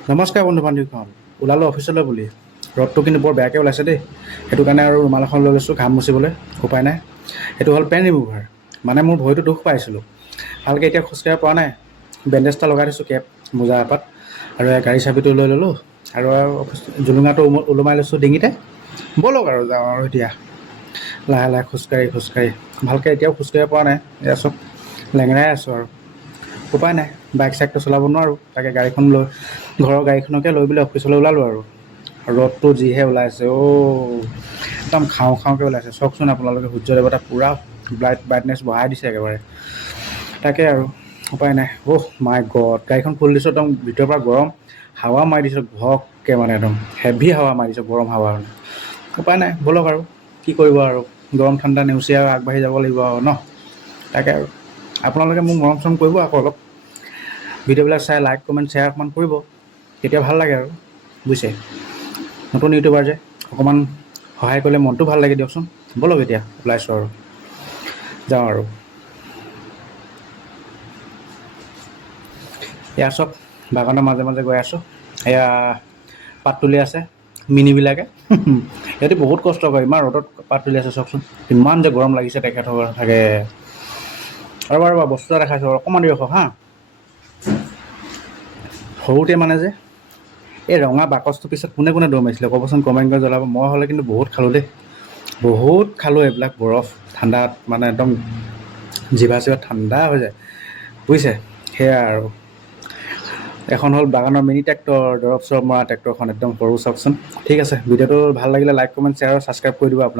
নমস্কাৰ বন্ধু বান্ধৱীখন ওলালোঁ অফিচলৈ বুলি ৰ'দটো কিন্তু বৰ বেয়াকৈ ওলাইছে দেই সেইটো কাৰণে আৰু ৰুমাল এখন লৈ লৈছোঁ ঘাম মুচিবলৈ উপায় নাই সেইটো হ'ল পেন ৰিমুভাৰ মানে মোৰ ভৰিটো দুখ পাইছিলোঁ ভালকৈ এতিয়া খোজকাঢ়িব পৰা নাই বেণ্ডেজ এটা লগাই দিছোঁ কেপ মোজা এপাত আৰু গাড়ী চাবিটো লৈ ল'লোঁ আৰু অফিচ জুলুঙাটো ওলোমাই লৈছোঁ ডিঙিতে ব'লক আৰু যাওঁ আৰু এতিয়া লাহে লাহে খোজকাঢ়ি ভালকৈ এতিয়াও খোজকাঢ়িব পৰা নাই এয়া চব লেঙেৰাই আছোঁ আৰু উপায় নাই বাইক চাইকটো চলাব নোৱাৰোঁ তাকে গাড়ীখন লৈ ঘৰৰ গাড়ীখনকে লৈ পেলাই অফিচলৈ ওলালোঁ আৰু ৰ'দটো যিহে ওলাইছে একদম খাওঁ খাওঁকৈ ওলাইছে চাওকচোন আপোনালোকে সূৰ্য দেৱতা পূৰা ব্ৰাইটনেছ বঢ়াই দিছে একেবাৰে তাকে আৰু উপায় নাই মাই গড গাড়ীখন খুলি দিছোঁ একদম ভিতৰৰ পৰা গৰম হাৱা মাৰি দিছোঁ ঘৰককৈ মানে একদম হেভি হাৱা মাৰি দিছোঁ গৰম হাৱা মানে উপায় নাই ব'লক আৰু কি কৰিব আৰু গৰম ঠাণ্ডা নেওচি আৰু আগবাঢ়ি যাব লাগিব আৰু ন তাকে আৰু আপোনালোকে মোক মৰম চৰম কৰিব আকৌ অলপ ভিডিঅ'বিলাক চাই লাইক কমেণ্ট শ্বেয়াৰ অকণমান কৰিব তেতিয়া ভাল লাগে আৰু বুজিছে নতুন ইউটিউবাৰ যে অকণমান সহায় কৰিলে মনটো ভাল লাগে দিয়কচোন ব'লক এতিয়া ওলাইছোঁ আৰু যাওঁ আৰু এয়া চব বাগানৰ মাজে মাজে গৈ আছোঁ এয়া পাত তুলি আছে মিনিবিলাকে সিহঁতে বহুত কষ্ট কৰে ইমান ৰ'দত পাত তুলি আছে চাওকচোন ইমান যে গৰম লাগিছে তেখেতসকলৰ থাকে ৰ'বা বস্তু এটা দেখাইছোঁ অকণমান দেৰি ৰখক হা সৰুতে মানে যে এই ৰঙা বাকচটোৰ পিছত কোনে কোনে দৌৰ মাৰিছিলে ক'বচোন কমেণ্ট কৰি জ্বলাব মই হ'লে কিন্তু বহুত খালোঁ দেই বহুত খালোঁ এইবিলাক বৰফ ঠাণ্ডাত মানে একদম জিভা চিভা ঠাণ্ডা হৈ যায় বুজিছে সেয়া আৰু এখন হ'ল বাগানৰ মিনি ট্ৰেক্টৰ দৰৱ চৰব মৰা ট্ৰেক্টৰখন একদম সৰু চাওকচোন ঠিক আছে ভিডিঅ'টো ভাল লাগিলে লাইক কমেণ্ট শ্বেয়াৰ আৰু ছাবস্ক্ৰাইব কৰি দিব আপোনালোকে